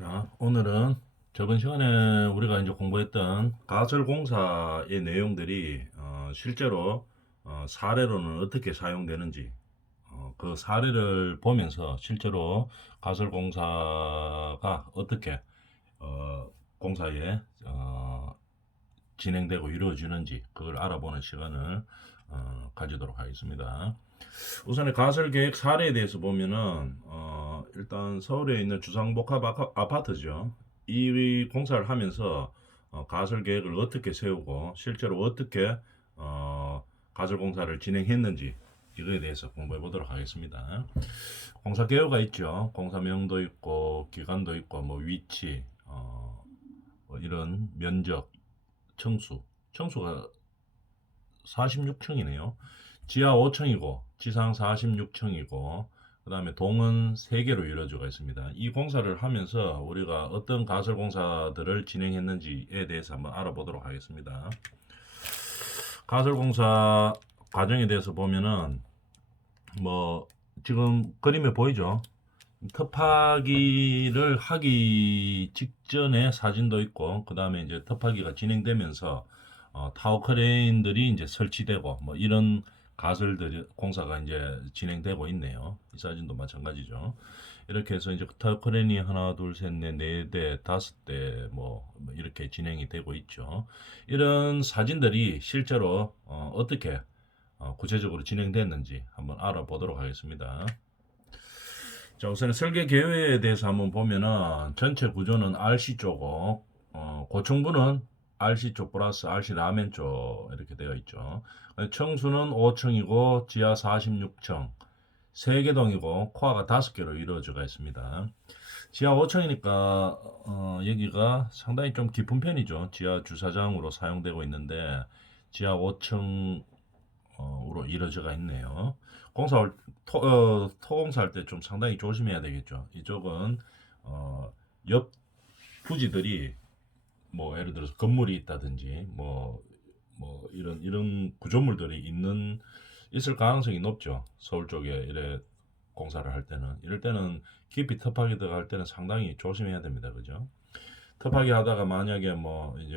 자, 오늘은 저번 시간에 우리가 이제 공부했던 가설공사의 내용들이 실제로 사례로는 어떻게 사용되는지 그 사례를 보면서 실제로 가설공사가 어떻게 공사에 진행되고 이루어지는지 그걸 알아보는 시간을 가지도록 하겠습니다. 우선의 가설계획 사례에 대해서 보면은 일단 서울에 있는 주상복합 아파트죠. 이 공사를 하면서 가설계획을 어떻게 세우고 실제로 어떻게 가설공사를 진행했는지 이거에 대해서 공부해 보도록 하겠습니다. 공사 개요가 있죠. 공사명도 있고 기간도 있고 뭐 위치 뭐 이런 면적 청수가 46층이네요. 지하 5층이고 지상 46층이고 그 다음에 동은 3개로 이루어져 있습니다. 이 공사를 하면서 우리가 어떤 가설 공사들을 진행했는지에 대해서 한번 알아보도록 하겠습니다. 가설 공사 과정에 대해서 보면은 뭐 지금 그림에 보이죠? 터파기를 하기 직전에 사진도 있고 그 다음에 이제 터파기가 진행되면서 타워 크레인들이 이제 설치되고 뭐 이런 가설들이 공사가 이제 진행되고 있네요. 이 사진도 마찬가지죠. 이렇게 해서 이제 타워 크레인이 하나, 둘, 셋, 넷, 네 대, 다섯 대 뭐 이렇게 진행이 되고 있죠. 이런 사진들이 실제로 어떻게 구체적으로 진행됐는지 한번 알아보도록 하겠습니다. 자, 우선 설계 계획에 대해서 한번 보면은 전체 구조는 RC 쪽이고 고층부는 RC 쪽 플러스 RC 라멘 쪽 이렇게 되어 있죠. 청수는 5층이고 지하 46층, 3개동이고 코아가 5개로 이루어져 있습니다. 지하 5층이니까 여기가 상당히 좀 깊은 편이죠. 지하 주차장으로 사용되고 있는데 지하 5층 으로 이루어져가 있네요. 토공사할 때 좀 상당히 조심해야 되겠죠. 이쪽은 옆 부지들이 뭐 예를 들어서 건물이 있다든지 뭐 이런 구조물들이 있을 가능성이 높죠. 서울 쪽에 이래 공사를 할 때는 이럴 때는 깊이 터파기 들어갈 때는 상당히 조심해야 됩니다. 그죠? 터파기 하다가 만약에 뭐 이제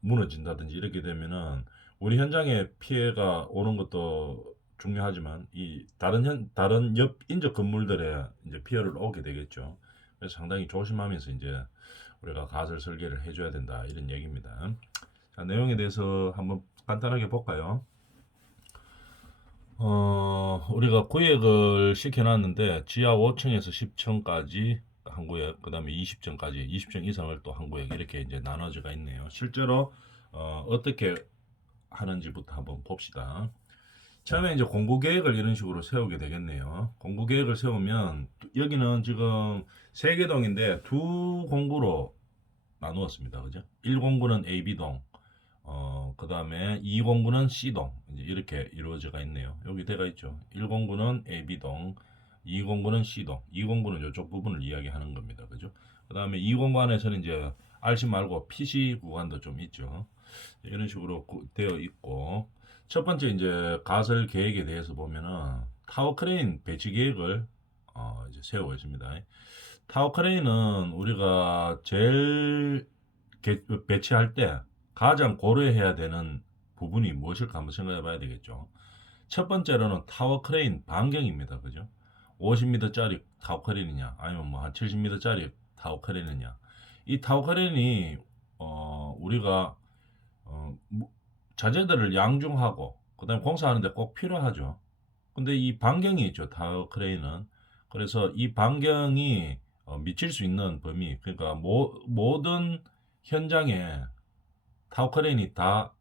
무너진다든지 이렇게 되면은 우리 현장에 피해가 오는 것도 중요하지만 이 다른 옆 인접 건물들에 이제 피해를 오게 되겠죠. 그래서 상당히 조심하면서 이제 우리가 가설 설계를 해줘야 된다 이런 얘기입니다. 자, 내용에 대해서 한번 간단하게 볼까요? 우리가 구획을 시켜놨는데 지하 5층에서 10층까지 한 구획, 그 다음에 20층까지 20층 이상을 또 한 구획 이렇게 이제 나눠져가 있네요. 실제로 어떻게 하는지부터 한번 봅시다. 처음에 이제 공구 계획을 이런 식으로 세우게 되겠네요. 공구 계획을 세우면 여기는 지금 3개동인데 두 공구로 나누었습니다. 그죠? 1공구는 AB동, 그 다음에 2공구는 C동, 이제 이렇게 이루어져가 있네요. 여기 되어 있죠. 1공구는 AB동, 2공구는 C동, 2공구는 이쪽 부분을 이야기하는 겁니다. 그죠? 그 다음에 2공구 안에서는 이제 RC 말고 PC 구간도 좀 있죠. 이런 식으로 되어 있고, 첫 번째 이제 가설 계획에 대해서 보면은 타워 크레인 배치 계획을 이제 세우고 있습니다. 타워 크레인은 우리가 제일 배치할 때 가장 고려해야 되는 부분이 무엇일까 한번 생각해 봐야 되겠죠. 첫 번째로는 타워 크레인 반경입니다. 그죠? 50m짜리 타워 크레인이냐, 아니면 뭐 한 70m짜리 타워 크레인이냐. 이 타워 크레인이, 우리가, 자재들을 양중하고, 그 다음에 공사하는데 꼭 필요하죠. 근데 이 반경이 있죠. 타워 크레인은. 그래서 이 반경이 미칠 수 있는 범위, 그러니까 모든 현장에 타워 크레인이 다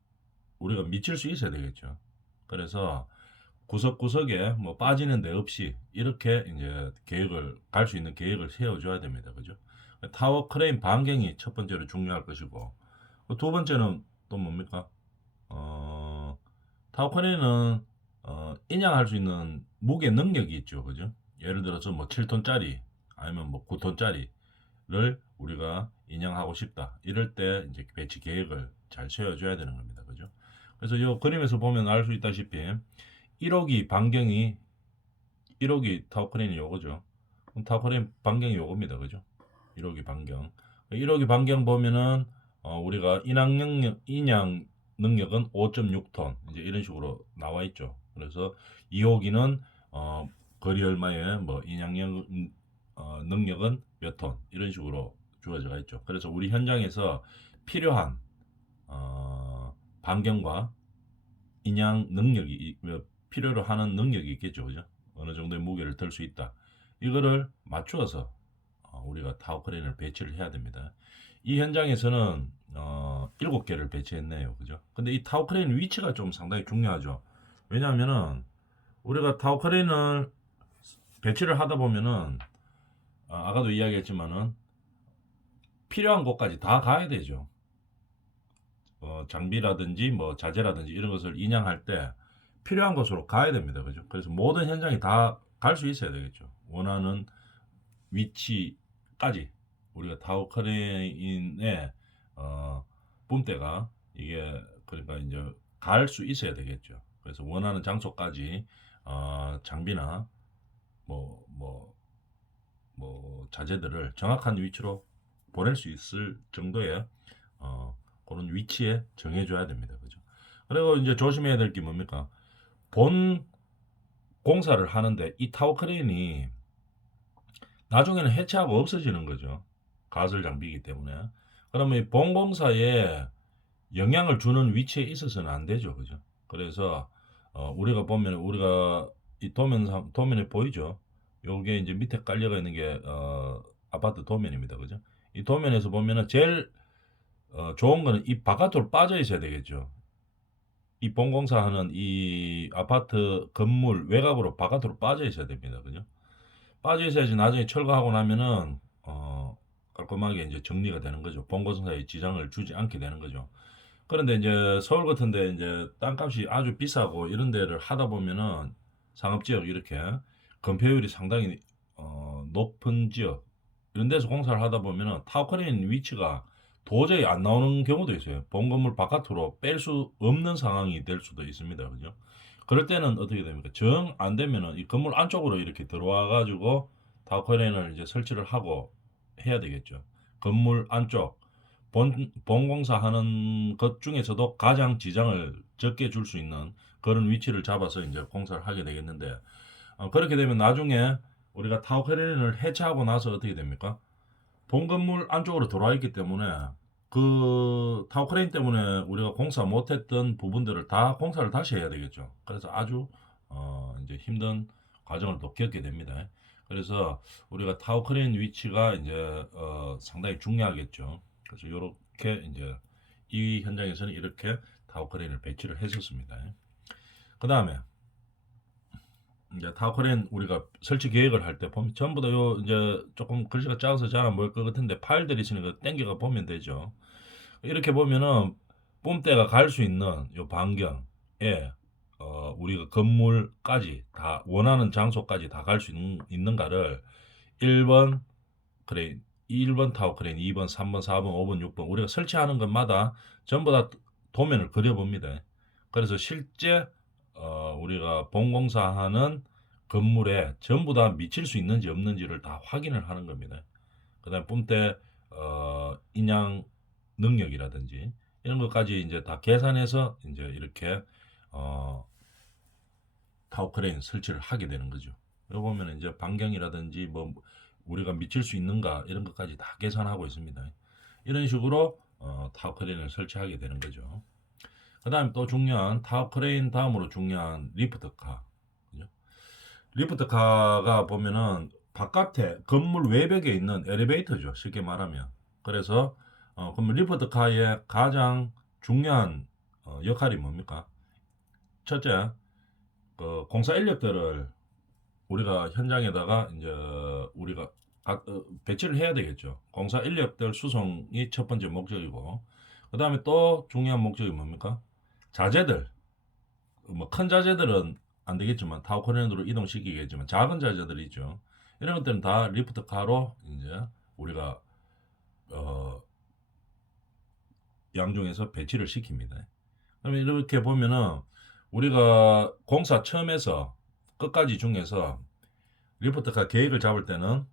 우리가 미칠 수 있어야 되겠죠. 그래서 구석구석에 뭐 빠지는 데 없이 이렇게 이제 갈 수 있는 계획을 세워줘야 됩니다. 그죠? 타워 크레인 반경이 첫 번째로 중요할 것이고, 두 번째는 또 뭡니까? 타워 크레인은 인양할 수 있는 무게 능력이 있죠. 그죠? 예를 들어서 뭐 7톤짜리 아니면 뭐 9톤짜리를 우리가 인양하고 싶다. 이럴 때 이제 배치 계획을 잘 세워줘야 되는 겁니다. 그죠? 그래서 이 그림에서 보면 알 수 있다시피 1호기 반경이 1호기 타워 크레인이 요거죠. 그럼 타워 크레인 반경이 요겁니다. 그죠? 1호기 반경. 1호기 반경 보면은 우리가 인양 능력은 5.6톤 이제 이런 식으로 나와 있죠. 그래서 2호기는 거리 얼마에 뭐 능력은 몇 톤 이런 식으로 주어져 있죠. 그래서 우리 현장에서 필요한 반경과 인양 능력이 필요로 하는 능력이 있겠죠, 그죠? 어느 정도의 무게를 들 수 있다. 이거를 맞추어서 우리가 타워 크레인을 배치를 해야 됩니다. 이 현장에서는 7개를 배치했네요, 그죠? 근데 이 타워 크레인 위치가 좀 상당히 중요하죠. 왜냐하면은 우리가 타워 크레인을 배치를 하다 보면은 아까도 이야기했지만은 필요한 곳까지 다 가야 되죠. 장비라든지 뭐 자재라든지 이런 것을 인양할 때 필요한 곳으로 가야 됩니다. 그죠? 그래서 모든 현장에 다 갈 수 있어야 되겠죠. 원하는 위치까지 우리가 타워 크레인의 뿜대가 이게 그러니까 이제 갈 수 있어야 되겠죠. 그래서 원하는 장소까지 장비나 뭐 자재들을 정확한 위치로 보낼 수 있을 정도의 그런 위치에 정해줘야 됩니다. 그죠? 그리고 이제 조심해야 될 게 뭡니까? 본 공사를 하는데 이 타워 크레인이 나중에는 해체하고 없어지는 거죠. 가설 장비이기 때문에. 그러면 이 본 공사에 영향을 주는 위치에 있어서는 안 되죠. 그죠? 그래서 우리가 보면 우리가 이 도면에 보이죠? 요게 이제 밑에 깔려가 있는 게 아파트 도면입니다. 그죠? 이 도면에서 보면은 제일 좋은 거는 이 바깥으로 빠져 있어야 되겠죠. 이 본공사하는 이 아파트 건물 외곽으로 바깥으로 빠져 있어야 됩니다. 그죠? 빠져 있어야지 나중에 철거하고 나면은 깔끔하게 이제 정리가 되는 거죠. 본공사에 지장을 주지 않게 되는 거죠. 그런데 이제 서울 같은데 이제 땅값이 아주 비싸고 이런 데를 하다 보면은 상업지역 이렇게 건폐율이 상당히 높은 지역 이런 데서 공사를 하다 보면은 타워크레인 위치가 도저히 안 나오는 경우도 있어요. 본 건물 바깥으로 뺄 수 없는 상황이 될 수도 있습니다. 그죠? 그럴 때는 어떻게 됩니까? 정 안 되면은 이 건물 안쪽으로 이렇게 들어와 가지고 타워크레인을 이제 설치를 하고 해야 되겠죠. 건물 안쪽 본공사 하는 것 중에서도 가장 지장을 적게 줄 수 있는 그런 위치를 잡아서 이제 공사를 하게 되겠는데 그렇게 되면 나중에 우리가 타워 크레인을 해체하고 나서 어떻게 됩니까? 본 건물 안쪽으로 들어와 있기 때문에 그 타워 크레인 때문에 우리가 공사 못했던 부분들을 다 공사를 다시 해야 되겠죠. 그래서 아주 이제 힘든 과정을 또 겪게 됩니다. 그래서 우리가 타워 크레인 위치가 이제 상당히 중요하겠죠. 그래서 이렇게 이제 이 현장에서는 이렇게 타워 크레인을 배치를 했었습니다. 그 다음에 이제 타워 크레인 우리가 설치 계획을 할 때 보면 전부 다 요 이제 조금 글씨가 작아서 잘 안 보일 것 같은데 파일들이 있으니까 땡겨가 보면 되죠. 이렇게 보면은 뽐대가 갈 수 있는 요 반경에 우리가 건물까지 다 원하는 장소까지 다 갈 수 있는가를 1번 크레인, 1번 타워 크레인, 2번, 3번, 4번, 5번, 6번 우리가 설치하는 것마다 전부 다 도면을 그려봅니다. 그래서 실제 우리가 본공사하는 건물에 전부 다 미칠 수 있는지 없는지를 다 확인을 하는 겁니다. 그다음 뿜대 인양 능력이라든지 이런 것까지 이제 다 계산해서 이제 이렇게 타워 크레인 설치를 하게 되는 거죠. 여기 보면 이제 반경이라든지 뭐 우리가 미칠 수 있는가 이런 것까지 다 계산하고 있습니다. 이런 식으로 타워 크레인을 설치하게 되는 거죠. 그 다음에 또 중요한 타워 크레인 다음으로 중요한 리프트카. 그죠? 리프트카가 보면은 바깥에 건물 외벽에 있는 엘리베이터죠. 쉽게 말하면. 그래서 그러면 리프트카의 가장 중요한 역할이 뭡니까? 첫째, 그 공사 인력들을 우리가 현장에다가 이제 우리가 배치를 해야 되겠죠. 공사 인력들 수송이 첫 번째 목적이고, 그 다음에 또 중요한 목적이 뭡니까? 자재들, 뭐 큰 자재들은 안 되겠지만 타워 크레인으로 이동시키겠지만 작은 자재들이 있죠. 이런 것들은 다 리프트카로 이제 우리가 양중에서 배치를 시킵니다. 그러면 이렇게 보면은 우리가 공사 처음에서 끝까지 중에서 리프트카 계획을 잡을 때는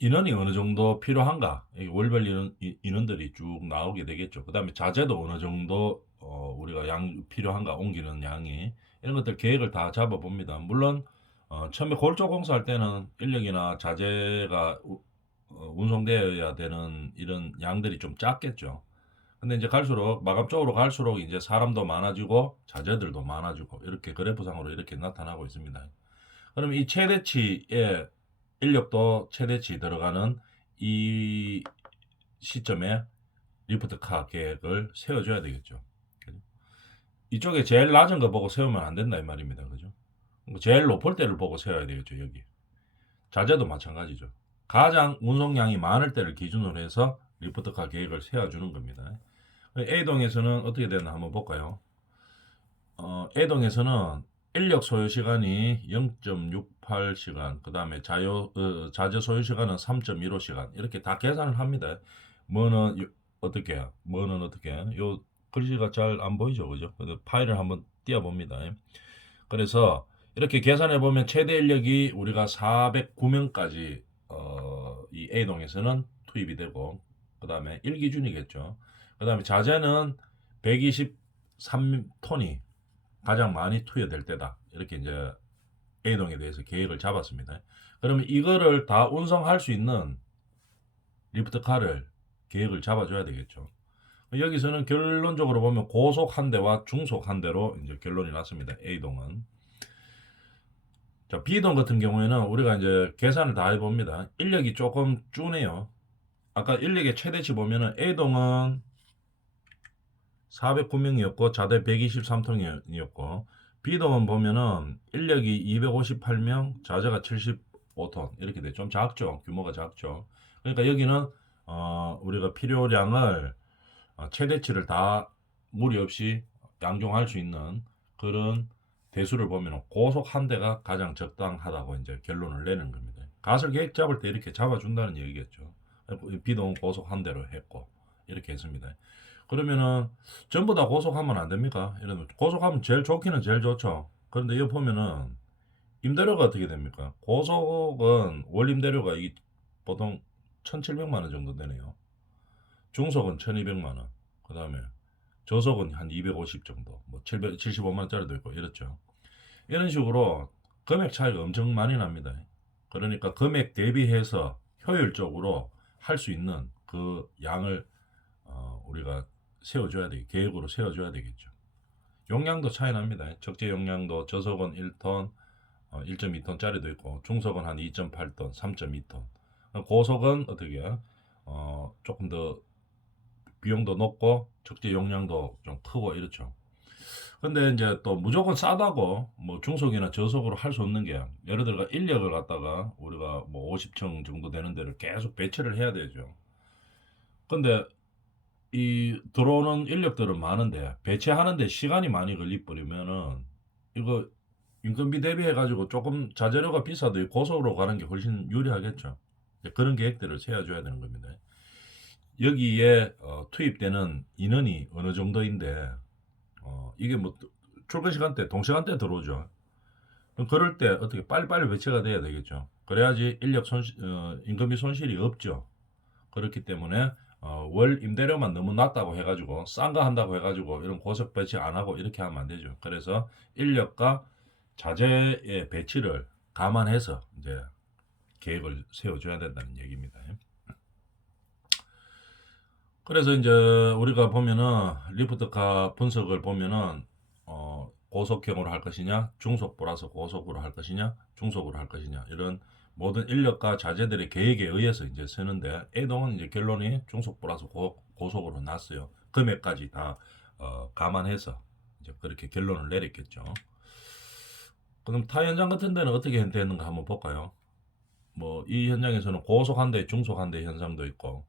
인원이 어느 정도 필요한가? 월별 인원들이 쭉 나오게 되겠죠. 그다음에 자재도 어느 정도 우리가 양 필요한가? 옮기는 양이 이런 것들 계획을 다 잡아봅니다. 물론 처음에 골조 공사할 때는 인력이나 자재가 운송되어야 되는 이런 양들이 좀 작겠죠. 근데 이제 갈수록 마감 쪽으로 갈수록 이제 사람도 많아지고 자재들도 많아지고 이렇게 그래프상으로 이렇게 나타나고 있습니다. 그럼 이 최대치의 인력도 최대치 들어가는 이 시점에 리프트카 계획을 세워줘야 되겠죠. 그죠? 이쪽에 제일 낮은 거 보고 세우면 안 된다 이 말입니다. 그죠? 제일 높을 때를 보고 세워야 되겠죠. 여기 자재도 마찬가지죠. 가장 운송량이 많을 때를 기준으로 해서 리프트카 계획을 세워주는 겁니다. A동에서는 어떻게 되나 한번 볼까요? A동에서는 인력 소요 시간이 0.68시간, 그 다음에 자재 소요 시간은 3.15시간, 이렇게 다 계산을 합니다. 뭐는 어떻게 해요? 뭐는 어떻게 해요? 요 글씨가 잘 안 보이죠, 그죠? 파일을 한번 띄워봅니다. 그래서 이렇게 계산해 보면 최대 인력이 우리가 409명까지 이 A동에서는 투입이 되고, 그 다음에 1기준이겠죠. 그 다음에 자재는 123톤이 가장 많이 투여될 때다. 이렇게 이제 A동에 대해서 계획을 잡았습니다. 그러면 이거를 다 운송할 수 있는 리프트카를 계획을 잡아줘야 되겠죠. 여기서는 결론적으로 보면 고속 한 대와 중속 한 대로 이제 결론이 났습니다. A동은. 자, B동 같은 경우에는 우리가 이제 계산을 다 해봅니다. 인력이 조금 주네요. 아까 인력의 최대치 보면은 A동은 409명이었고 자대 123톤이었고 B동은 보면은 인력이 258명, 자재가 75톤 이렇게 돼. 좀 작죠. 규모가 작죠. 그러니까 여기는 우리가 필요량을 최대치를 다 무리 없이 양종할 수 있는 그런 대수를 보면 고속 한 대가 가장 적당하다고 이제 결론을 내는 겁니다. 가설 계획 잡을 때 이렇게 잡아준다는 얘기겠죠. B동은 고속 한 대로 했고 이렇게 했습니다. 그러면은 전부 다 고속하면 안 됩니까? 이러면 고속하면 제일 좋기는 제일 좋죠. 그런데 여기 보면은 임대료가 어떻게 됩니까? 고속은 월 임대료가 이 보통 1,700만 원 정도 되네요. 중속은 1,200만 원. 그다음에 저속은 한 250 정도. 뭐 775만 원짜리도 있고 이렇죠. 이런 식으로 금액 차이가 엄청 많이 납니다. 그러니까 금액 대비해서 효율적으로 할 수 있는 그 양을 우리가 세워줘야 되겠 계획으로 세워줘야 되겠죠. 용량도 차이 납니다. 적재 용량도 저속은 1톤, 1.2톤짜리도 있고 중속은 한 2.8톤, 3.2톤. 고속은 어떻게 조금 더 비용도 높고 적재 용량도 좀 크고 이렇죠. 근데 이제 또 무조건 싸다고 뭐 중속이나 저속으로 할 수 없는 게 예를 들어 인력을 갖다가 우리가 뭐 50층 정도 되는 데를 계속 배치를 해야 되죠. 근데 이 들어오는 인력들은 많은데 배치하는데 시간이 많이 걸리버리면은 이거 인건비 대비해 가지고 조금 자재료가 비싸도 고속으로 가는 게 훨씬 유리하겠죠. 그런 계획들을 세워줘야 되는 겁니다. 여기에 투입되는 인원이 어느 정도인데 이게 뭐 출근 시간대, 동시간대 들어오죠. 그럼 그럴 때 어떻게 빨리빨리 배치가 돼야 되겠죠. 그래야지 인건비 손실이 없죠. 그렇기 때문에 월 임대료만 너무 낮다고 해가지고 싼 거 한다고 해가지고 이런 고속 배치 안 하고 이렇게 하면 안 되죠. 그래서 인력과 자재의 배치를 감안해서 이제 계획을 세워줘야 된다는 얘기입니다. 그래서 이제 우리가 보면은 리프트카 분석을 보면은 고속형으로 할 것이냐, 중속 플러스 고속으로 할 것이냐, 중속으로 할 것이냐 이런 모든 인력과 자재들의 계획에 의해서 이제 쓰는데 A동은 이제 결론이 중속 플러스 고속으로 났어요. 금액까지 다 감안해서 이제 그렇게 결론을 내렸겠죠. 그럼 타 현장 같은 데는 어떻게 됐는가 한번 볼까요? 뭐 이 현장에서는 고속 한 대, 중속 한 대 현상도 있고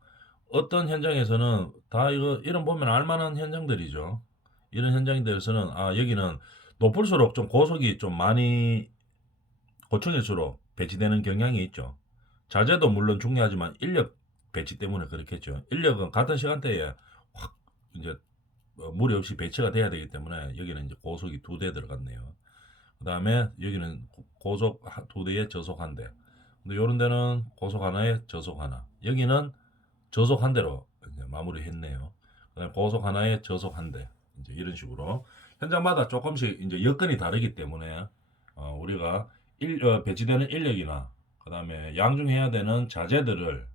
어떤 현장에서는 다 이거 이런 보면 알만한 현장들이죠. 이런 현장들에서는 여기는 높을수록 좀 고속이 좀 많이 고층일수록 배치되는 경향이 있죠. 자재도 물론 중요하지만 인력 배치 때문에 그렇겠죠. 인력은 같은 시간대에 확 이제 무리 없이 배치가 돼야 되기 때문에 여기는 이제 고속이 2대 들어갔네요. 그 다음에 여기는 고속 2대에 저속 1대. 근데 요런 데는 고속 하나에 저속 하나. 여기는 저속 한 대로 이제 마무리했네요. 그다음에 고속 하나에 저속 한 대. 이제 이런 식으로 현장마다 조금씩 이제 여건이 다르기 때문에 우리가 배치되는 인력이나 그다음에 양중해야 되는 자재들을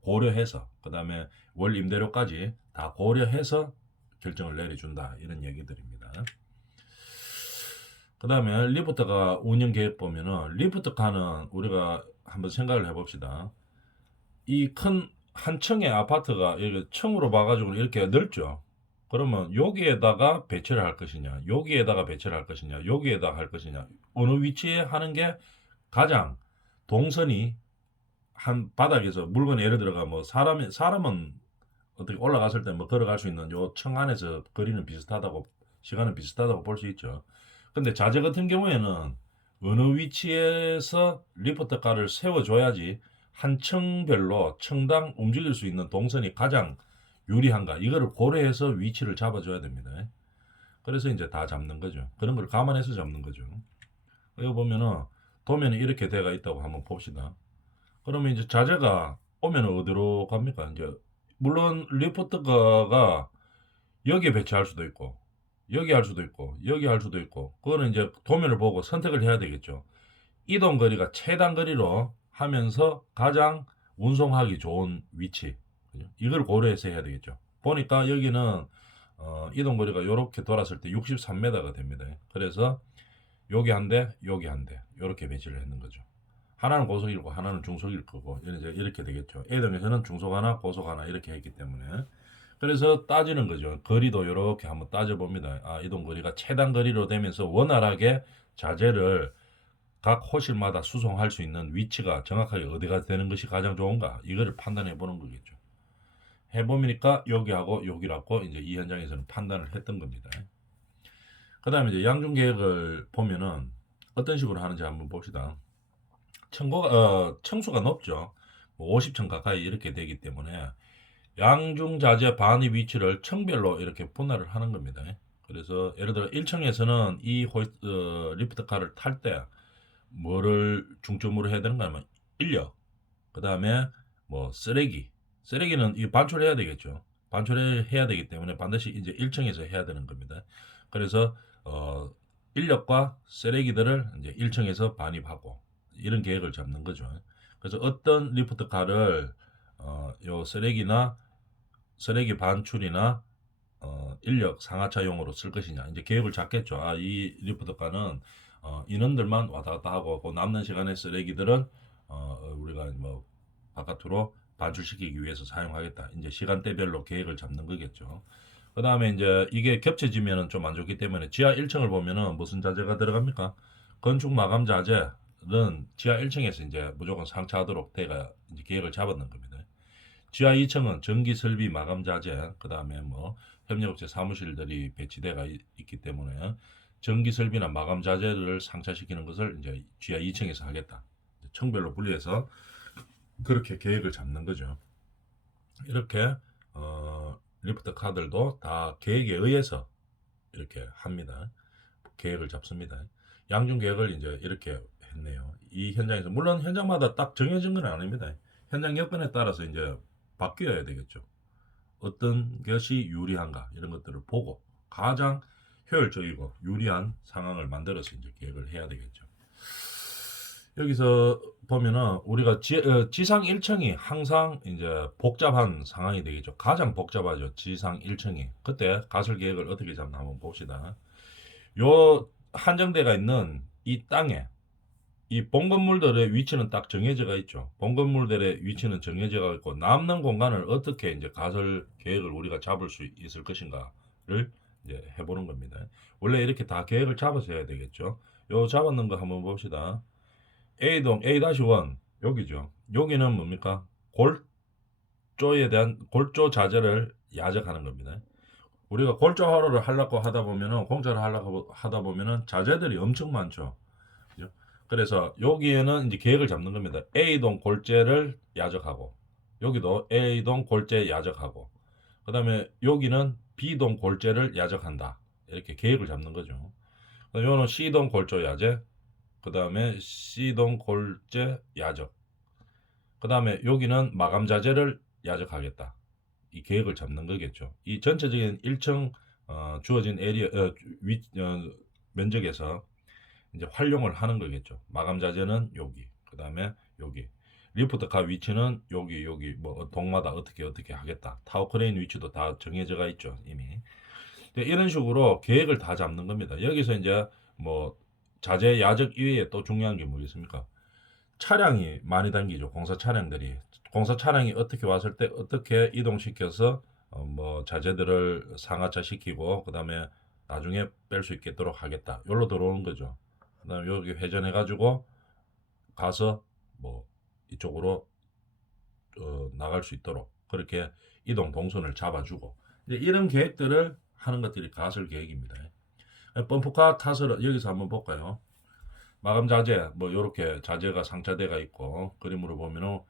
고려해서 그다음에 월 임대료까지 다 고려해서 결정을 내려준다 이런 얘기들입니다. 그다음에 리프트가 운영 계획 보면은 리프트카는 우리가 한번 생각을 해봅시다. 이 큰 한 층의 아파트가 이렇게 층으로 봐가지고 이렇게 넓죠. 그러면 여기에다가 배치를 할 것이냐, 여기에다가 배치를 할 것이냐, 여기에다가 할 것이냐, 어느 위치에 하는 게 가장 동선이 한 바닥에서 물건 예를 들어가 뭐 사람은 어떻게 올라갔을 때 뭐 걸어갈 수 있는 요 층 안에서 거리는 비슷하다고 시간은 비슷하다고 볼 수 있죠. 근데 자재 같은 경우에는 어느 위치에서 리프트카를 세워줘야지 한 층별로 층당 움직일 수 있는 동선이 가장 유리한가 이거를 고려해서 위치를 잡아줘야 됩니다. 그래서 이제 다 잡는 거죠. 그런 걸 감안해서 잡는 거죠. 여기 보면은 도면이 이렇게 돼가 있다고 한번 봅시다. 그러면 이제 자재가 오면 어디로 갑니까? 이제 물론 리프트카가 여기에 배치할 수도 있고 여기 할 수도 있고 여기 할 수도 있고 그거는 이제 도면을 보고 선택을 해야 되겠죠. 이동 거리가 최단 거리로 하면서 가장 운송하기 좋은 위치 이걸 고려해서 해야 되겠죠. 보니까 여기는 이동 거리가 이렇게 돌았을 때 63m가 됩니다. 그래서 여기 한 대, 여기 한 대 이렇게 배치를 했는 거죠. 하나는 고속이고 하나는 중속일 거고 이렇게 되겠죠. A등에서는 중속 하나, 고속 하나 이렇게 했기 때문에 그래서 따지는 거죠. 거리도 이렇게 한번 따져봅니다. 이동 거리가 최단 거리로 되면서 원활하게 자재를 각 호실마다 수송할 수 있는 위치가 정확하게 어디가 되는 것이 가장 좋은가 이거를 판단해 보는 거겠죠. 해보니까 여기하고 여기라고 이제 이 현장에서는 판단을 했던 겁니다. 그 다음에 이제 양중 계획을 보면은 어떤 식으로 하는지 한번 봅시다. 층수가 높죠. 50층 가까이 이렇게 되기 때문에 양중 자재 반입 위치를 층별로 이렇게 분할을 하는 겁니다. 그래서 예를 들어 1층에서는 이 리프트카를 탈 때 뭐를 중점으로 해야 되는가 하면 인력, 그 다음에 뭐 쓰레기는 이 반출해야 되겠죠. 반출해야 되기 때문에 반드시 이제 1층에서 해야 되는 겁니다. 그래서 인력과 쓰레기들을 이제 1층에서 반입하고 이런 계획을 잡는 거죠. 그래서 어떤 리프트카를 요 쓰레기 반출이나 인력 상하차용으로 쓸 것이냐 이제 계획을 잡겠죠. 이 리프트카는 인원들만 왔다 갔다 하고 그 남는 시간에 쓰레기들은 우리가 뭐 바깥으로 반출시키기 위해서 사용하겠다. 이제 시간대별로 계획을 잡는 거겠죠. 그 다음에 이제 이게 겹쳐지면은 좀 안 좋기 때문에 지하 1층을 보면은 무슨 자재가 들어갑니까? 건축 마감 자재는 지하 1층에서 이제 무조건 상차하도록 대가 이제 계획을 잡았는 겁니다. 지하 2층은 전기 설비 마감 자재, 그 다음에 뭐 협력업체 사무실들이 배치되어 있기 때문에 전기 설비나 마감 자재를 상차시키는 것을 이제 지하 2층에서 하겠다. 층별로 분리해서 그렇게 계획을 잡는 거죠. 이렇게 리프트 카들도 다 계획에 의해서 이렇게 합니다. 계획을 잡습니다. 양중 계획을 이제 이렇게 했네요. 이 현장에서 물론 현장마다 딱 정해진 건 아닙니다. 현장 여건에 따라서 이제 바뀌어야 되겠죠. 어떤 것이 유리한가 이런 것들을 보고 가장 효율적이고 유리한 상황을 만들어서 이제 계획을 해야 되겠죠. 여기서 보면은 우리가 지상 1층이 항상 이제 복잡한 상황이 되겠죠. 가장 복잡하죠. 지상 1층이. 그때 가설 계획을 어떻게 잡나 한번 봅시다. 요 한정대가 있는 이 땅에 이 본건물들의 위치는 딱 정해져가 있죠. 본건물들의 위치는 정해져가 있고 남는 공간을 어떻게 이제 가설 계획을 우리가 잡을 수 있을 것인가를 이제 해보는 겁니다. 원래 이렇게 다 계획을 잡아서 해야 되겠죠. 요 잡았는 거 한번 봅시다. A동 A-1 여기죠. 여기는 뭡니까? 골조에 대한 골조 자재를 야적하는 겁니다. 우리가 골조 화로를 하려고 하다 보면은 공짜를 하려고 하다 보면은 자재들이 엄청 많죠. 그죠? 그래서 여기에는 이제 계획을 잡는 겁니다. A동 골재를 야적하고 여기도 A동 골재 야적하고 그다음에 여기는 B동 골재를 야적한다. 이렇게 계획을 잡는 거죠. 요는 C동 골조 야재 그 다음에 C동 골재 야적 그 다음에 여기는 마감 자재를 야적하겠다. 이 계획을 잡는 거겠죠. 이 전체적인 일정 주어진 에리어 면적에서 이제 활용을 하는 거겠죠. 마감 자재는 여기, 그 다음에 여기, 리프트카 위치는 여기 뭐 동마다 어떻게 하겠다. 타워 크레인 위치도 다 정해져가 있죠 이미. 이런 식으로 계획을 다 잡는 겁니다. 여기서 이제 뭐 자재 야적 이외에 또 중요한 게 뭐겠습니까? 차량이 많이 다니죠. 공사 차량들이. 공사 차량이 어떻게 왔을 때 어떻게 이동시켜서 뭐 자재들을 상하차 시키고 그다음에 나중에 뺄 수 있도록 하겠다. 여기로 들어오는 거죠. 그다음에 여기 회전해 가지고 가서 뭐 이쪽으로 나갈 수 있도록 그렇게 이동 동선을 잡아주고 이제 이런 계획들을 하는 것들이 가설 계획입니다. 펌프카 탓을 여기서 한번 볼까요? 마감 자재 뭐 이렇게 자재가 상차대가 있고 그림으로 보면은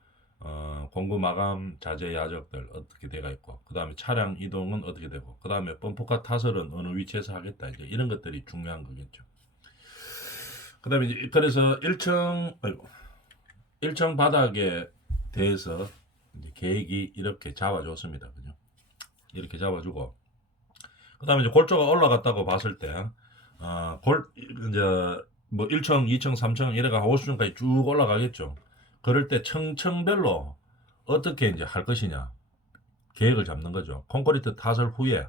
공구 마감 자재 야적들 어떻게 돼가 있고 그 다음에 차량 이동은 어떻게 되고 그 다음에 펌프카 타설은 어느 위치에서 하겠다 이제 이런 것들이 중요한 거겠죠. 그 다음에 이제 그래서 1층 바닥에 대해서 이제 계획이 이렇게 잡아줬습니다. 그죠? 이렇게 잡아주고 그 다음에 이제 골조가 올라갔다고 봤을 때 이제 뭐 1층, 2층, 3층 이래가 50층까지 쭉 올라가겠죠. 그럴 때 층층별로 어떻게 이제 할 것이냐 계획을 잡는 거죠. 콘크리트 타설 후에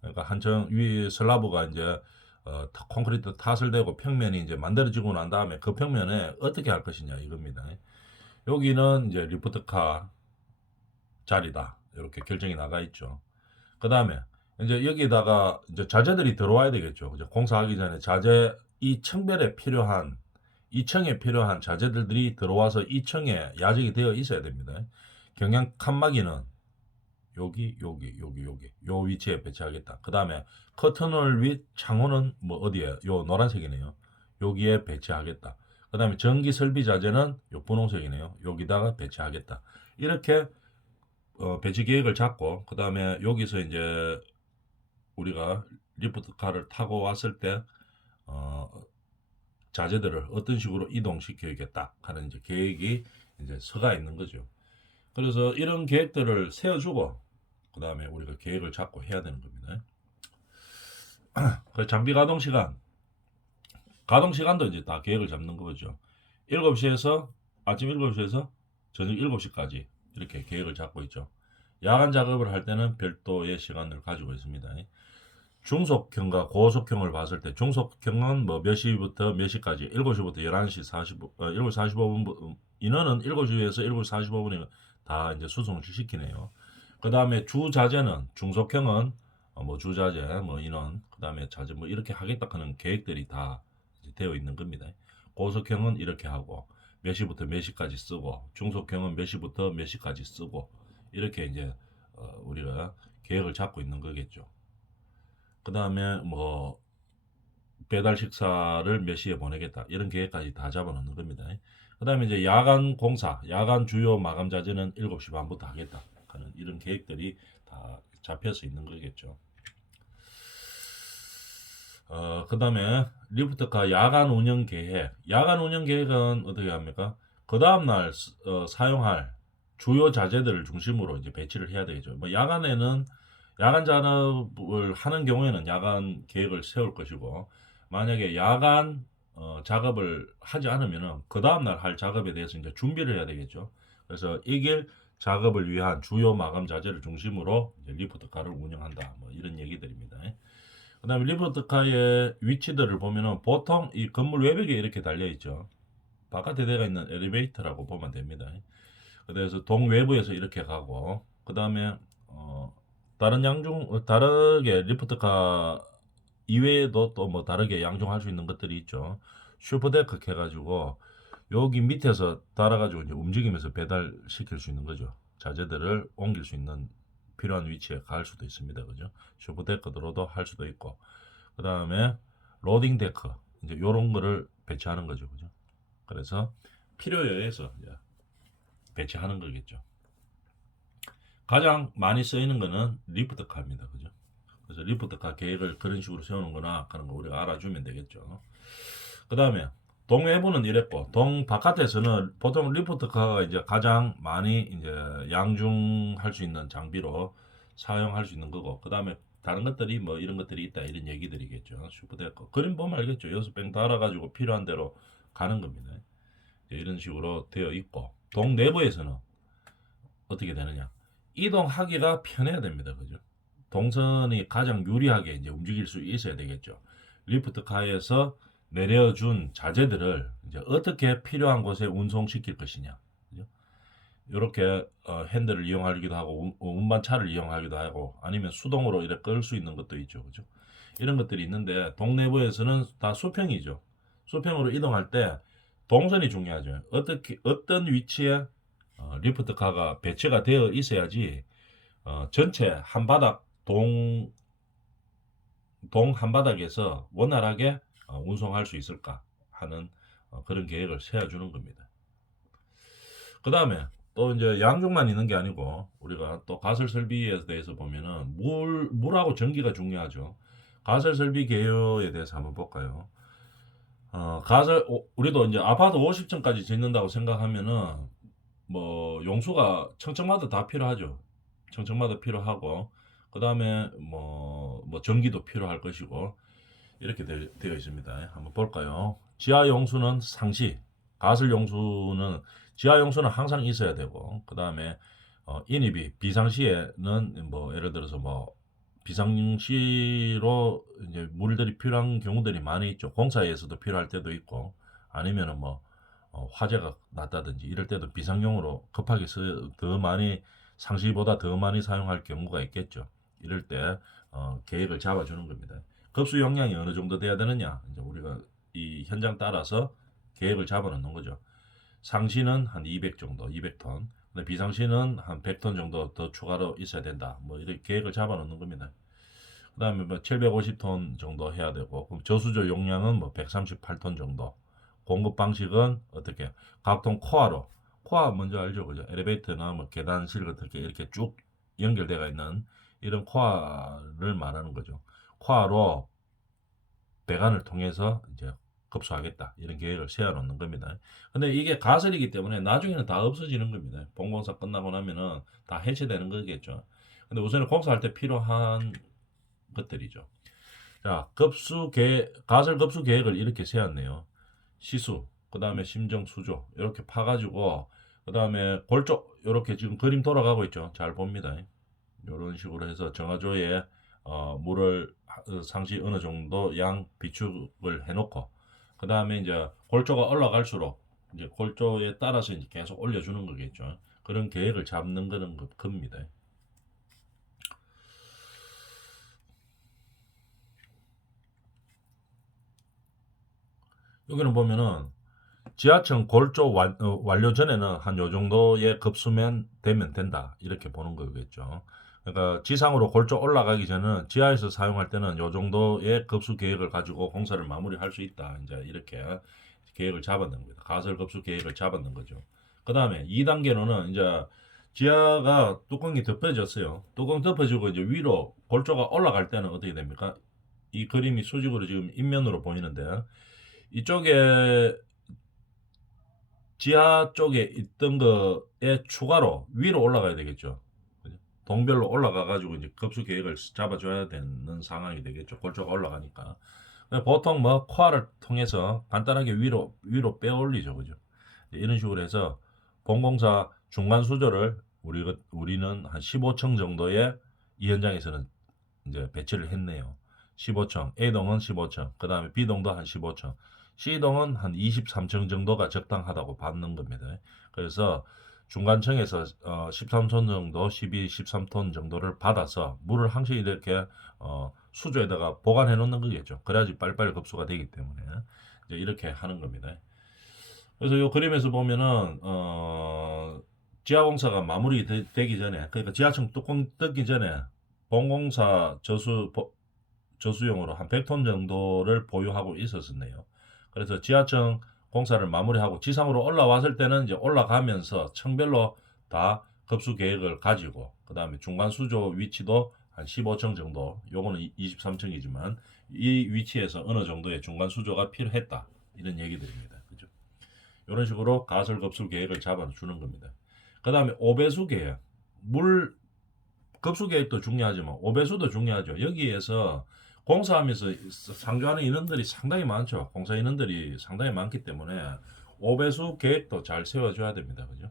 그러니까 한층 위 슬라브가 이제 콘크리트 타설되고 평면이 이제 만들어지고 난 다음에 그 평면에 어떻게 할 것이냐 이겁니다. 여기는 이제 리프트카 자리다 이렇게 결정이 나가 있죠. 그 다음에 이제 여기다가 이제 자재들이 들어와야 되겠죠. 이제 공사하기 전에 자재 이 층별에 필요한 2층에 필요한 자재들이 들어와서 2층에 야적이 되어 있어야 됩니다. 경량 칸막이는 여기 요 위치에 배치하겠다. 그 다음에 커튼홀 윗 창호는 뭐 어디에 요 노란색이네요. 여기에 배치하겠다. 그 다음에 전기 설비 자재는 요 분홍색이네요. 여기다가 배치하겠다. 이렇게 배치 계획을 잡고 그 다음에 여기서 이제 우리가 리프트카를 타고 왔을 때 자재들을 어떤 식으로 이동시켜야겠다 하는 이제 계획이 이제 서가 있는 거죠. 그래서 이런 계획들을 세워주고 그 다음에 우리가 계획을 잡고 해야 되는 겁니다. 그 장비 가동 시간도 이제 다 계획을 잡는 거죠. 7시에서 아침 7시에서 저녁 7시까지 이렇게 계획을 잡고 있죠. 야간 작업을 할 때는 별도의 시간을 가지고 있습니다. 중속형과 고속형을 봤을 때 중속형은 뭐 몇 시부터 몇 시까지 7시부터 11시 7시 45분 인원은 7시에서 7시 45분에 다 이제 수송을 시키네요. 그 다음에 주자재는 중속형은 뭐 주자재 뭐 인원 그 다음에 자재 뭐 이렇게 하겠다 하는 계획들이 다 되어 있는 겁니다. 고속형은 이렇게 하고 몇 시부터 몇 시까지 쓰고 중속형은 몇 시부터 몇 시까지 쓰고 이렇게 이제 우리가 계획을 잡고 있는 거겠죠. 그 다음에 뭐 배달 식사를 몇 시에 보내겠다 이런 계획까지 다 잡아놓는 겁니다. 그 다음에 이제 야간 공사, 야간 주요 마감 자재는 7시 반부터 하겠다 하는 이런 계획들이 다 잡혀서 있는 거겠죠. 그 다음에 리프트카 야간 운영 계획. 야간 운영 계획은 어떻게 합니까? 그 다음날 사용할 주요 자재들을 중심으로 이제 배치를 해야 되겠죠. 뭐 야간에는 야간 작업을 하는 경우에는 야간 계획을 세울 것이고 만약에 야간 작업을 하지 않으면은 그 다음날 할 작업에 대해서 이제 준비를 해야 되겠죠. 그래서 이길 작업을 위한 주요 마감 자재를 중심으로 이제 리프트카를 운영한다. 뭐 이런 얘기들입니다. 그 다음에 리프트카의 위치들을 보면은 보통 이 건물 외벽에 이렇게 달려 있죠. 바깥에 대가 있는 엘리베이터라고 보면 됩니다. 그래서 동외부에서 이렇게 가고 그 다음에 다르게 리프트카 이외에도 또 뭐 다르게 양종할 수 있는 것들이 있죠. 슈퍼데크 해가지고 여기 밑에서 달아가지고 이제 움직이면서 배달시킬 수 있는 거죠. 자재들을 옮길 수 있는 필요한 위치에 갈 수도 있습니다. 그죠? 슈퍼데크로도 할 수도 있고 그 다음에 로딩 데크 이제 요런 거를 배치하는 거죠. 그죠? 그래서 필요에 의해서 배치하는 거겠죠. 가장 많이 쓰이는 거는 리프트카입니다. 그죠? 그래서 리프트카 계획을 그런 식으로 세우는구나 하는 거 우리가 알아주면 되겠죠. 그 다음에 동외부는 이랬고, 동 바깥에서는 보통 리프트카가 이제 가장 많이 이제 양중할 수 있는 장비로 사용할 수 있는 거고, 그 다음에 다른 것들이 뭐 이런 것들이 있다 이런 얘기들이겠죠. 슈퍼데커 그림 보면 알겠죠. 여섯 뱅 달아가지고 필요한 대로 가는 겁니다. 이런 식으로 되어 있고, 동 내부에서는 어떻게 되느냐? 이동하기가 편해야 됩니다. 그죠? 동선이 가장 유리하게 이제 움직일 수 있어야 되겠죠. 리프트카에서 내려준 자재들을 이제 어떻게 필요한 곳에 운송시킬 것이냐. 그죠? 이렇게 핸들을 이용하기도 하고 운반차를 이용하기도 하고 아니면 수동으로 이렇게 끌 수 있는 것도 있죠. 그죠? 이런 것들이 있는데 동내부에서는 다 수평이죠. 수평으로 이동할 때 동선이 중요하죠. 어떻게 어떤 위치에 리프트카가 배치가 되어 있어야지 전체 한바닥 동 한바닥에서 원활하게 운송할 수 있을까 하는 그런 계획을 세워주는 겁니다. 그 다음에 또 이제 양쪽만 있는 게 아니고 우리가 또 가설 설비에 대해서 보면은 물하고 전기가 중요하죠. 가설 설비 개요에 대해서 한번 볼까요? 우리도 이제 아파트 50층까지 짓는다고 생각하면은 뭐 용수가 청층마다 다 필요하죠. 청층마다 필요하고 그 다음에 뭐 전기도 필요할 것이고 이렇게 되어 있습니다. 한번 볼까요? 지하 용수는 상시, 가설 용수는 지하 용수는 항상 있어야 되고 그 다음에 인입이 비상시에는 뭐 예를 들어서 뭐 비상시로 이제 물들이 필요한 경우들이 많이 있죠. 공사에서도 필요할 때도 있고 아니면은 뭐 화재가 났다든지 이럴 때도 비상용으로 급하게 더 많이 상시보다 더 많이 사용할 경우가 있겠죠. 이럴 때 계획을 잡아주는 겁니다. 급수 용량이 어느 정도 돼야 되느냐? 이제 우리가 이 현장 따라서 계획을 잡아놓는 거죠. 상시는 한 200 정도, 200톤. 근데 비상시는 한 100톤 정도 더 추가로 있어야 된다. 뭐 이렇게 계획을 잡아놓는 겁니다. 그다음에 뭐 750톤 정도 해야 되고, 그럼 저수조 용량은 뭐 138톤 정도. 공급 방식은 어떻게? 각통 코아로. 코아 먼저 알죠, 그죠? 엘리베이터나 뭐 계단실 같은 게 이렇게 쭉 연결되어 있는 이런 코아를 말하는 거죠. 코아로 배관을 통해서 이제 급수하겠다 이런 계획을 세워놓는 겁니다. 근데 이게 가설이기 때문에 나중에는 다 없어지는 겁니다. 본공사 끝나고 나면은 다 해체되는 거겠죠. 근데 우선은 공사할 때 필요한 것들이죠. 자, 가설 급수 계획을 이렇게 세웠네요. 시수, 그 다음에 심정 수조 이렇게 파가지고 그 다음에 골조 이렇게 지금 그림 돌아가고 있죠. 잘 봅니다. 이런 식으로 해서 정화조에 물을 상시 어느 정도 양 비축을 해놓고 그 다음에 이제 골조가 올라갈수록 이제 골조에 따라서 이제 계속 올려주는 거겠죠. 그런 계획을 잡는 거는 겁니다. 여기는 보면은 지하층 골조 완료 전에는 한 요 정도의 급수면 되면 된다 이렇게 보는 거겠죠. 그러니까 지상으로 골조 올라가기 전에는 지하에서 사용할 때는 요 정도의 급수 계획을 가지고 공사를 마무리할 수 있다. 이제 이렇게 계획을 잡았는 겁니다. 가설 급수 계획을 잡았는 거죠. 그 다음에 2단계로는 이제 지하가 뚜껑이 덮여졌어요. 뚜껑 덮어지고 이제 위로 골조가 올라갈 때는 어떻게 됩니까? 이 그림이 수직으로 지금 인면으로 보이는데 이쪽에 지하 쪽에 있던 거에 추가로 위로 올라가야 되겠죠. 동별로 올라가 가지고 이제 급수 계획을 잡아줘야 되는 상황이 되겠죠. 골조가 올라가니까. 보통 뭐 코아를 통해서 간단하게 위로 빼 올리죠. 그죠? 이런 식으로 해서 본공사 중간 수조를 우리는 한 15층 정도의 이 현장에서는 이제 배치를 했네요. 15층, A동은 15층, 그 다음에 B동도 한 15층, C동은 한 23층 정도가 적당하다고 받는 겁니다. 그래서 중간층에서 13톤 정도, 12, 13톤 정도를 받아서 물을 항상 이렇게 수조에다가 보관해 놓는 거겠죠. 그래야지 빨리빨리 급수가 되기 때문에 이제 이렇게 하는 겁니다. 그래서 이 그림에서 보면은 지하공사가 마무리되기 전에 그러니까 지하층 뚜껑 뜯기 전에 본공사 저수용으로 한 100톤 정도를 보유하고 있었네요. 그래서 지하층 공사를 마무리하고 지상으로 올라왔을 때는 이제 올라가면서 층별로 다 급수 계획을 가지고 그 다음에 중간 수조 위치도 한 15층 정도 요거는 23층이지만 이 위치에서 어느 정도의 중간 수조가 필요했다 이런 얘기들입니다. 그죠? 이런 식으로 가설급수 계획을 잡아주는 겁니다. 그 다음에 오배수 계획, 물 급수 계획도 중요하지만 오배수도 중요하죠. 여기에서 공사하면서 상주하는 인원들이 상당히 많죠. 공사 인원들이 상당히 많기 때문에 오배수 계획도 잘 세워줘야 됩니다. 그죠?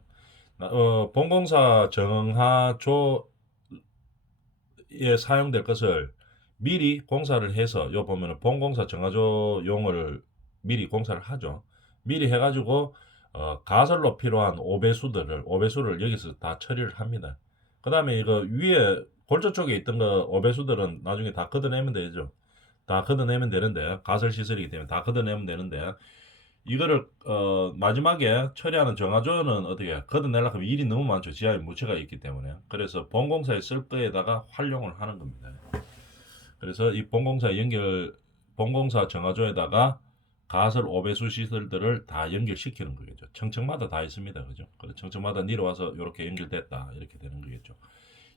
본공사 정하조에 사용될 것을 미리 공사를 해서 요 보면은 본공사 정하조용을 미리 공사를 하죠. 미리 해가지고 가설로 필요한 오배수를 여기서 다 처리를 합니다. 그 다음에 이거 위에 골조 쪽에 있던 거 오배수들은 나중에 다 걷어내면 되죠. 다 걷어내면 되는데 가설 시설이기 때문에 다 걷어내면 되는데 이거를 마지막에 처리하는 정화조는 어떻게 걷어내려고 하면 일이 너무 많죠. 지하에 무체가 있기 때문에. 그래서 본공사에 쓸 거에다가 활용을 하는 겁니다. 그래서 이 본공사 정화조에다가 가설 오배수 시설들을 다 연결시키는 거겠죠. 청청마다 다 있습니다. 그죠? 그래서 청청마다 내려와서 이렇게 연결됐다. 이렇게 되는 거겠죠.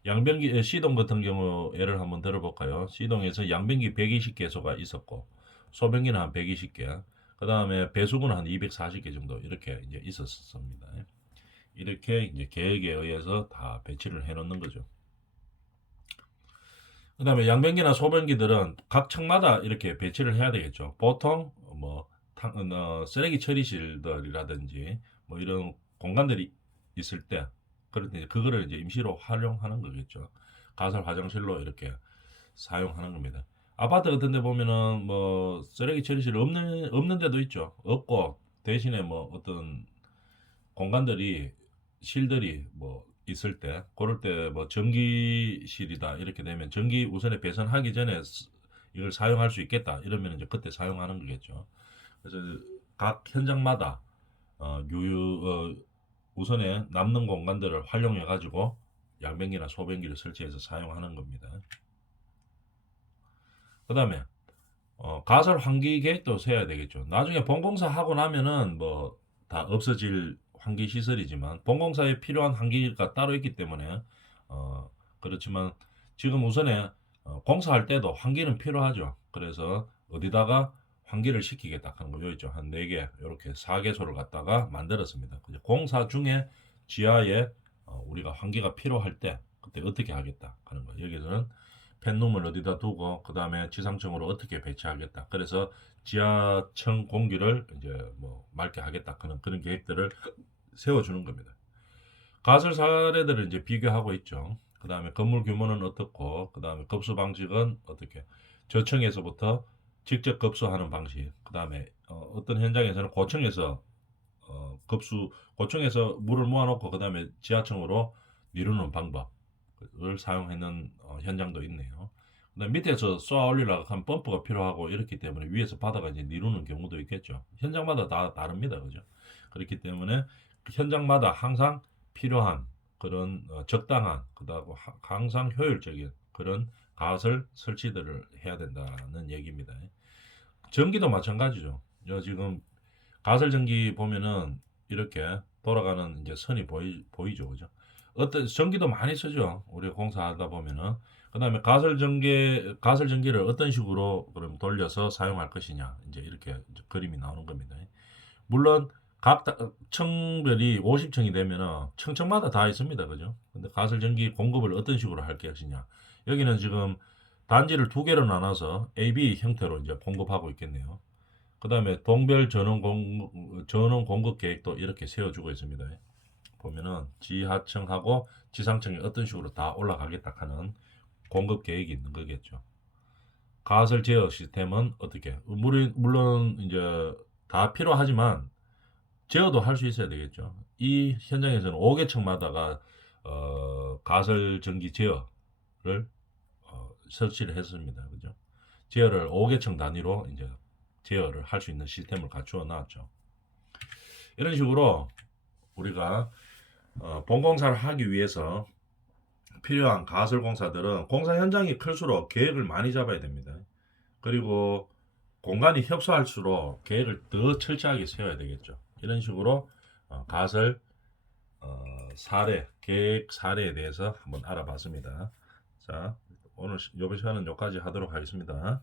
양변기 시동 같은 경우 예를 한번 들어볼까요? 시동에서 양변기 120개소가 있었고 소변기는 한 120개, 그 다음에 배수구는 한 240개 정도 이렇게 이제 있었습니다. 이렇게 이제 계획에 의해서 다 배치를 해놓는 거죠. 그 다음에 양변기나 소변기들은 각 층마다 이렇게 배치를 해야 되겠죠. 보통 뭐 쓰레기 처리실들이라든지 뭐 이런 공간들이 있을 때 그럴 때 그거를 이제 임시로 활용하는 거겠죠. 가설 화장실로 이렇게 사용하는 겁니다. 아파트 같은 데 보면은 뭐 쓰레기 처리실 없는 데도 있죠. 없고 대신에 뭐 어떤 공간들이 실들이 뭐 있을 때 그럴 때 뭐 전기실이다 이렇게 되면 전기 우선에 배선하기 전에 이걸 사용할 수 있겠다 이러면 이제 그때 사용하는 거겠죠. 그래서 각 현장마다 우선에 남는 공간들을 활용해 가지고 양변기나 소변기를 설치해서 사용하는 겁니다. 그 다음에 가설 환기 계획도 세워야 되겠죠. 나중에 본공사 하고 나면은 뭐 다 없어질 환기 시설이지만 본공사에 필요한 환기가 따로 있기 때문에 그렇지만 지금 우선에 공사할 때도 환기는 필요하죠. 그래서 어디다가 환기를 시키겠다 하는 거 있죠. 한 4개 이렇게 4개소를 갖다가 만들었습니다. 공사 중에 지하에 우리가 환기가 필요할 때 그때 어떻게 하겠다 하는 거. 여기서는 팬룸을 어디다 두고 그 다음에 지상층으로 어떻게 배치하겠다. 그래서 지하층 공기를 이제 뭐 맑게 하겠다. 그런 계획들을 세워주는 겁니다. 가설 사례들을 이제 비교하고 있죠. 그 다음에 건물 규모는 어떻고, 그 다음에 급수 방식은 어떻게, 저층에서부터 직접 급수하는 방식, 그 다음에 어떤 현장에서는 고층에서 고층에서 물을 모아놓고 그 다음에 지하층으로 미루는 방법을 사용하는 현장도 있네요. 그다음 밑에서 쏘아 올리려고 한 펌프가 필요하고 이렇기 때문에 위에서 바다가 이제 니루는 경우도 있겠죠. 현장마다 다 다릅니다, 그죠? 그렇기 때문에 그 현장마다 항상 필요한 그런 적당한 그다음 항상 효율적인 그런 가설 설치들을 해야 된다는 얘기입니다. 전기도 마찬가지죠. 지금 가설 전기 보면은 이렇게 돌아가는 이제 선이 보이죠, 그죠? 어떤 전기도 많이 쓰죠. 우리가 공사하다 보면은. 그다음에 가설 전기를 어떤 식으로 그럼 돌려서 사용할 것이냐, 이제 이렇게 이제 그림이 나오는 겁니다. 물론 각 층별이 50층이 되면은 층층마다 다 있습니다, 그죠? 근데 가설 전기 공급을 어떤 식으로 할 것이냐, 여기는 지금 단지를 2개로 나눠서 A, B 형태로 이제 공급하고 있겠네요. 그 다음에 동별 전원 공급 계획도 이렇게 세워주고 있습니다. 보면은 지하층하고 지상층이 어떤 식으로 다 올라가겠다 하는 공급 계획이 있는 거겠죠. 가설 제어 시스템은 어떻게? 물론 이제 다 필요하지만 제어도 할 수 있어야 되겠죠. 이 현장에서는 5개층마다가 가설 전기 제어를 설치를 했습니다. 그죠? 제어를 5개층 단위로 이제 제어를 할 수 있는 시스템을 갖추어 놨죠. 이런 식으로 우리가 본공사를 하기 위해서 필요한 가설공사들은 공사 현장이 클수록 계획을 많이 잡아야 됩니다. 그리고 공간이 협소할수록 계획을 더 철저하게 세워야 되겠죠. 이런 식으로 가설 계획 사례에 대해서 한번 알아봤습니다. 자, 오늘 이번 시간은 여기까지 하도록 하겠습니다.